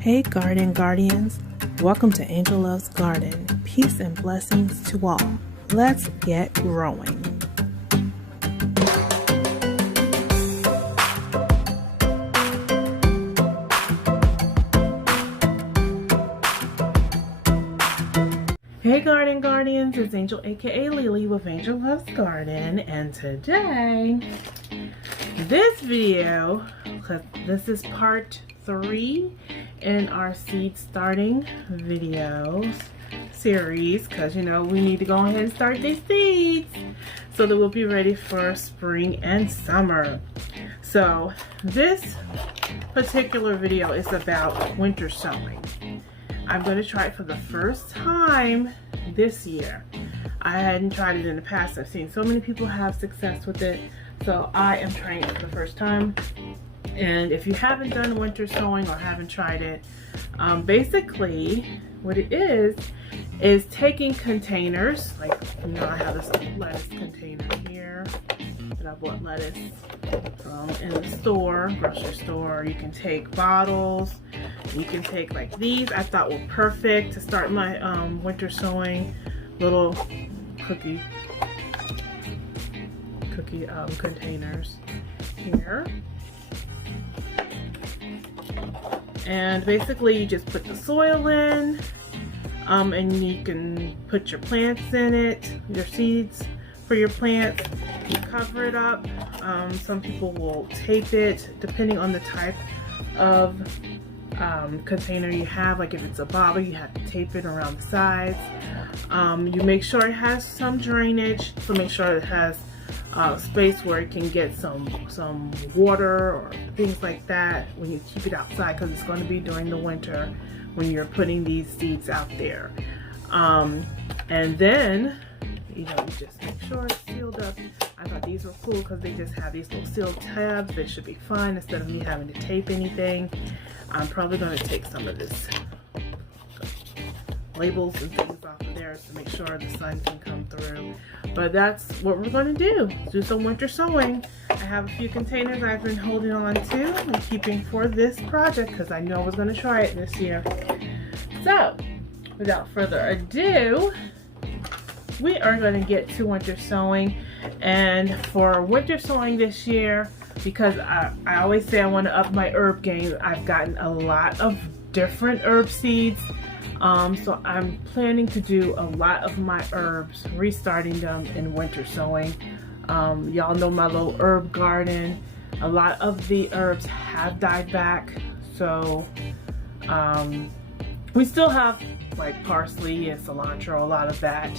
Hey Garden Guardians, welcome to Angel Loves Garden. Peace and blessings to all. Let's get growing. Hey Garden Guardians, it's Angel aka Lily with Angel Loves Garden, and today, this video, this is part 3 in our seed starting videos series, because you know we need to go ahead and start these seeds so that we'll be ready for spring and summer. So this particular video is about winter sowing. I'm going to try it for the first time this year. I hadn't tried it in the past. I've seen so many people have success with it, so I am trying it for the first time. And if you haven't done winter sowing or haven't tried it, basically what it is taking containers, like, you know, I have this lettuce container here that I bought lettuce from in the store, grocery store. You can take bottles, you can take like these. I thought were perfect to start my winter sowing, little cookie containers here. And basically you just put the soil in, and you can put your plants in it, your seeds for your plants. You cover it up. Some people will tape it depending on the type of container you have. Like if it's a bottle, you have to tape it around the sides. You make sure it has some drainage, so make sure it has space where it can get some water or things like that when you keep it outside, because it's going to be during the winter when you're putting these seeds out there. And then, you know, you just make sure it's sealed up. I thought these were cool because they just have these little sealed tabs. They should be fine instead of me having to tape anything. I'm probably going to take some of this labels and things off of there to make sure the sun can come through. But that's what we're going to do some winter sowing. I have a few containers I've been holding on to and keeping for this project because I know I was going to try it this year. So without further ado, we are going to get to winter sowing. And for winter sowing this year, because I always say I want to up my herb game, I've gotten a lot of different herb seeds. So I'm planning to do a lot of my herbs, restarting them in winter sowing. Y'all know my little herb garden. A lot of the herbs have died back. So we still have like parsley and cilantro, a lot of that.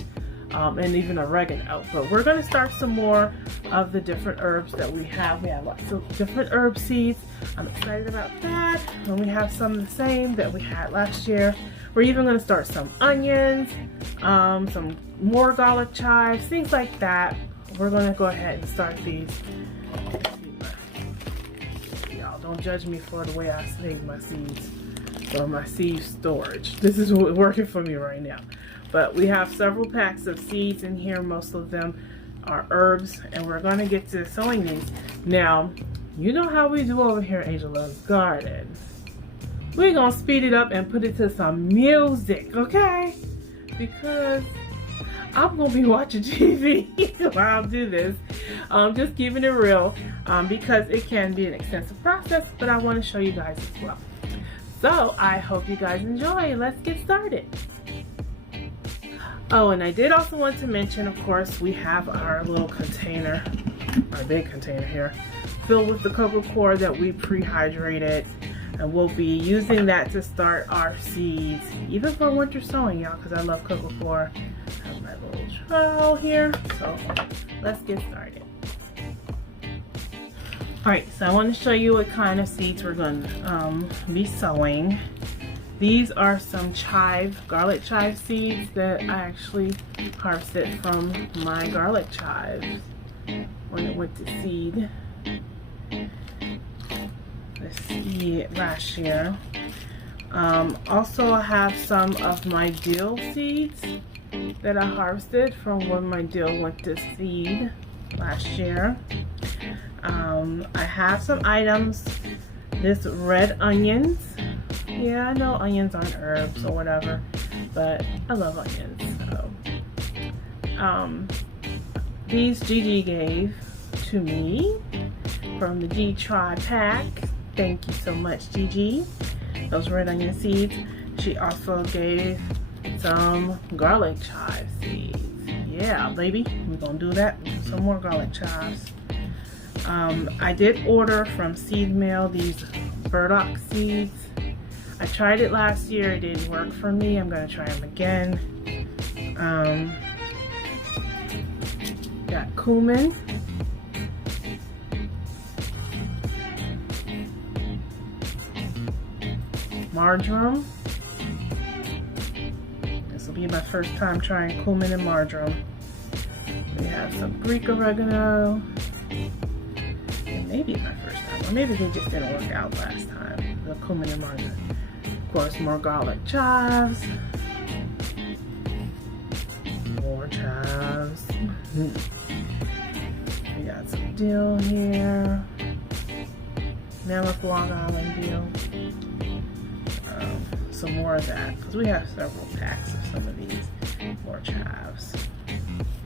And even oregano. But we're going to start some more of the different herbs that we have. We have lots of different herb seeds. I'm excited about that. And we have some the same that we had last year. We're even going to start some onions, some more garlic chives, things like that. We're going to go ahead and start these. Y'all don't judge me for the way I save my seeds or my seed storage. This is what's working for me right now. But we have several packs of seeds in here. Most of them are herbs, and we're going to get to sowing these. Now, you know how we do over here at Angel Loves Garden. We're going to speed it up and put it to some music, okay? Because I'm going to be watching TV while I do this. Just keeping it real, because it can be an extensive process, but I want to show you guys as well. So I hope you guys enjoy. Let's get started. Oh, and I did also want to mention, of course, we have our little container, our big container here, filled with the cocoa coir that we pre-hydrated. And we'll be using that to start our seeds, even for winter sowing, y'all, because I love cocoa coir. I have my little trowel here, so let's get started. Alright, so I want to show you what kind of seeds we're going to be sowing. These are some garlic chive seeds that I actually harvested from my garlic chives when it went to seed last year. Also, I have some of my dill seeds that I harvested from when my dill went to seed last year. I have some items. This red onions Yeah, I know onions aren't herbs or whatever, but I love onions. So, these Gigi gave to me from the G Try pack. Thank you so much, Gigi. Those red onion seeds. She also gave some garlic chive seeds. Yeah, baby, we're gonna do that. Some more garlic chives. I did order from Seed Mail these burdock seeds. I tried it last year. It didn't work for me. I'm gonna try them again. Got cumin. Marjoram. This will be my first time trying cumin and marjoram. We have some Greek oregano. And maybe my first time, or maybe they just didn't work out last time. The cumin and marjoram. Of course, more garlic chives. More chives. We got some dill here. Mammoth Long Island dill. Some more of that, because we have several packs of some of these. More chives.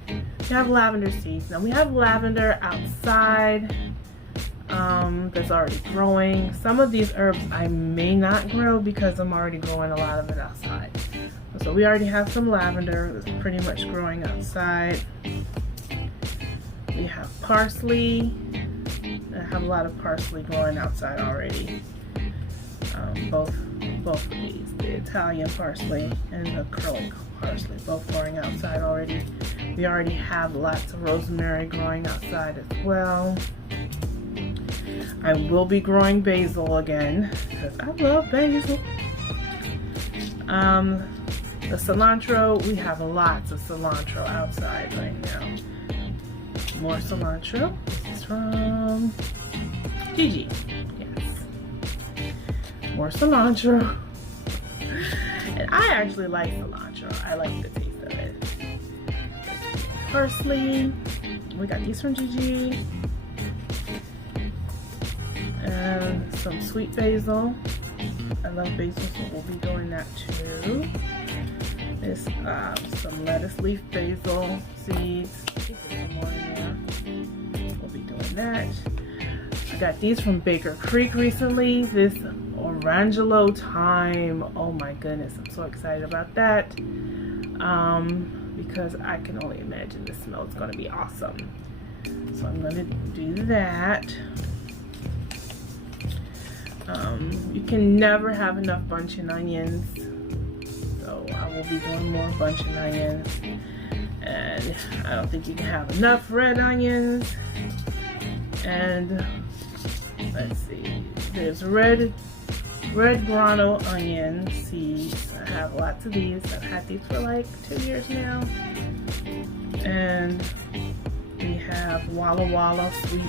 We have lavender seeds. Now we have lavender outside that's already growing. Some of these herbs I may not grow because I'm already growing a lot of it outside. So we already have some lavender that's pretty much growing outside. We have parsley. I have a lot of parsley growing outside already. Both of these, the Italian parsley and the acrylic parsley, both growing outside already. We already have lots of rosemary growing outside as well. I will be growing basil again because I love basil. The cilantro, we have lots of cilantro outside right now. More cilantro. This is from Gigi. More cilantro. And I actually like cilantro. I like the taste of it. Parsley. We got these from Gigi. And some sweet basil. I love basil, so we'll be doing that too. There's some lettuce leaf basil seeds. Put some more in there. We'll be doing that. I got these from Baker Creek recently. This Orangelo thyme. Oh my goodness, I'm so excited about that. Because I can only imagine the smell is going to be awesome. So I'm going to do that. You can never have enough buncheon onions. So I will be doing more buncheon onions. And I don't think you can have enough red onions. And let's see, there's red grano onion seeds. I have lots of these. I've had these for like 2 years now. And we have Walla Walla sweet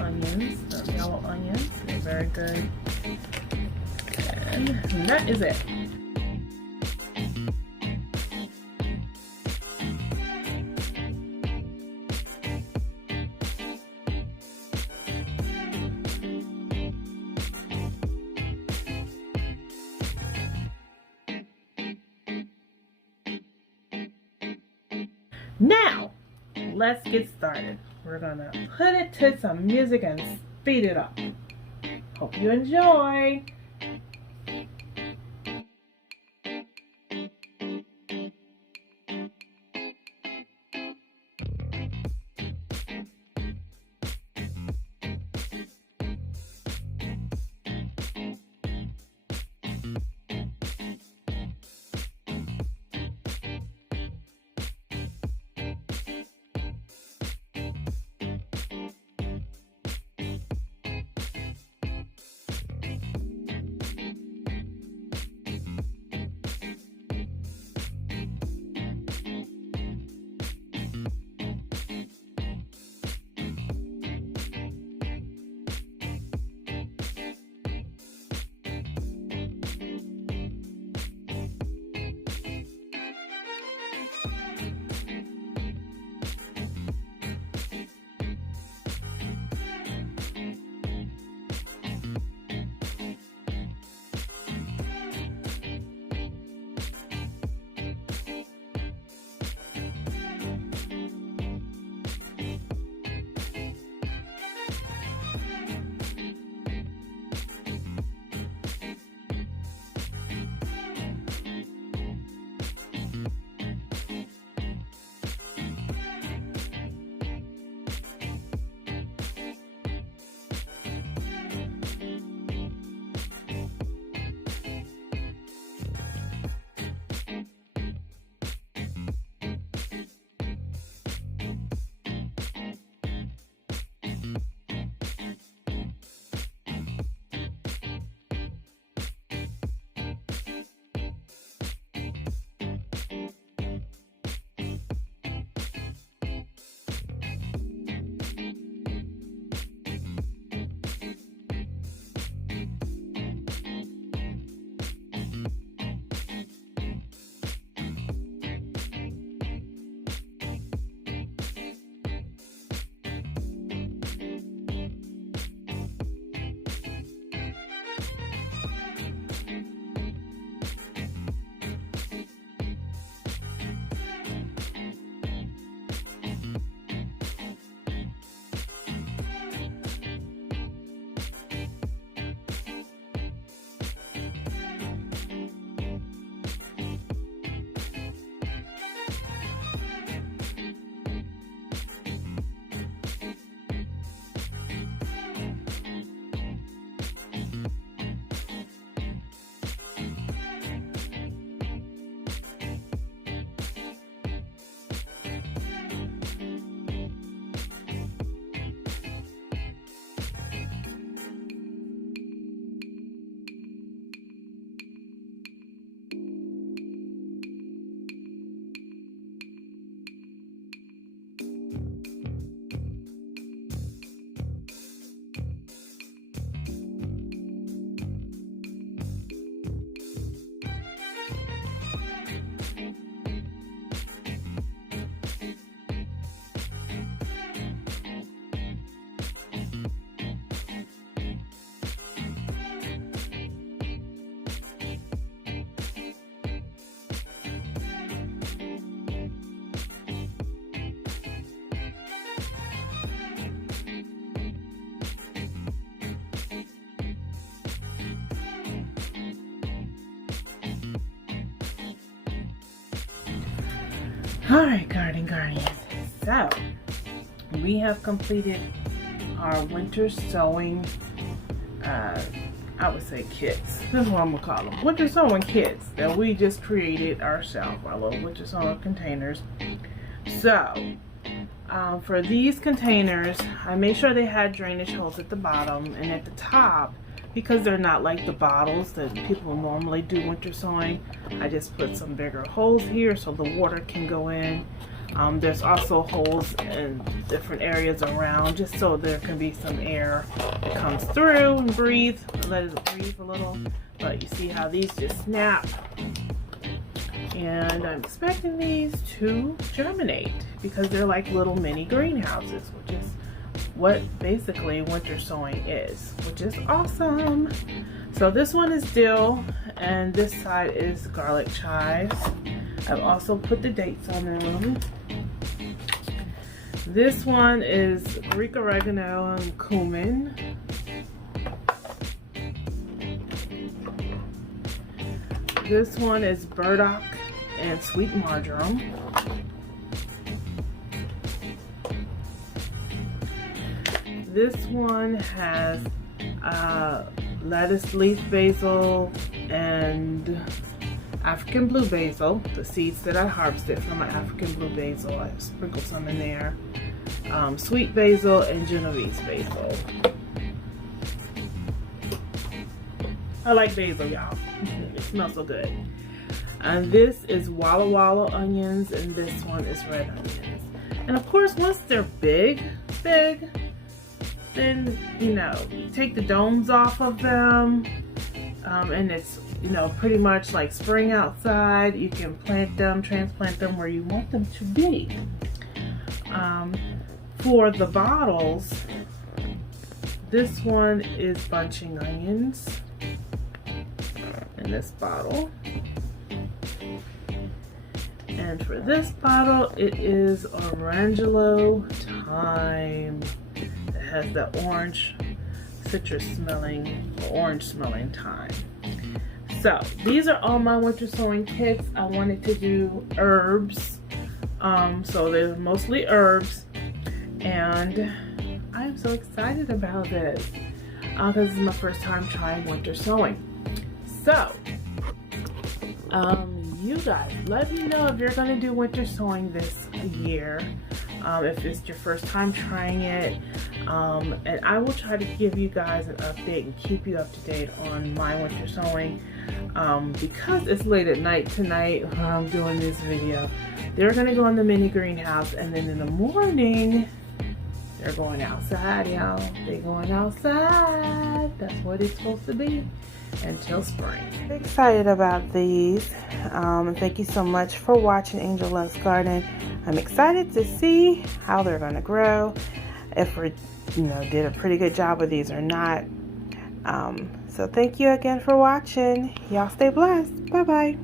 onions, the yellow onions. They're very good. And that is it. Now, let's get started. We're gonna put it to some music and speed it up. Hope you enjoy. Alright, garden guardians. So, we have completed our winter sowing, I would say kits. That's what I'm going to call them. Winter sowing kits that we just created ourselves. Our little winter sowing containers. So, for these containers, I made sure they had drainage holes at the bottom and at the top. Because they're not like the bottles that people normally do winter sowing, I just put some bigger holes here so the water can go in. There's also holes in different areas around just so there can be some air that comes through and breathe. Let it breathe a little. But you see how these just snap. And I'm expecting these to germinate because they're like little mini greenhouses, which is what basically winter sowing is, which is awesome. So this one is dill and this side is garlic chives. I've also put the dates on them. This one is Greek oregano and cumin. This one is burdock and sweet marjoram. This one has lettuce leaf basil and African blue basil, the seeds that I harvested from my African blue basil. I sprinkled some in there. Sweet basil and Genovese basil. I like basil, y'all. It smells so good. And this is Walla Walla onions, and this one is red onions. And of course, once they're big, then, you know, take the domes off of them, and it's, you know, pretty much like spring outside. You can plant them, transplant them where you want them to be. For the bottles, this one is bunching onions in this bottle. And for this bottle, it is Orangelo Thyme. Has the orange citrus smelling, orange smelling thyme. So these are all my winter sowing kits. I wanted to do herbs, so they're mostly herbs, and I'm so excited about this because this is my first time trying winter sowing. So you guys, let me know if you're going to do winter sowing this year. If it's your first time trying it, and I will try to give you guys an update and keep you up to date on my winter sowing, because it's late at night tonight when I'm doing this video. They're going to go in the mini greenhouse, and then in the morning they're going outside, y'all. They're going outside. That's what it's supposed to be until spring. I'm excited about these, and thank you so much for watching Angel Loves Garden. I'm excited to see how they're going to grow, if we, you know, did a pretty good job with these or not. So thank you again for watching. Y'all stay blessed. Bye bye.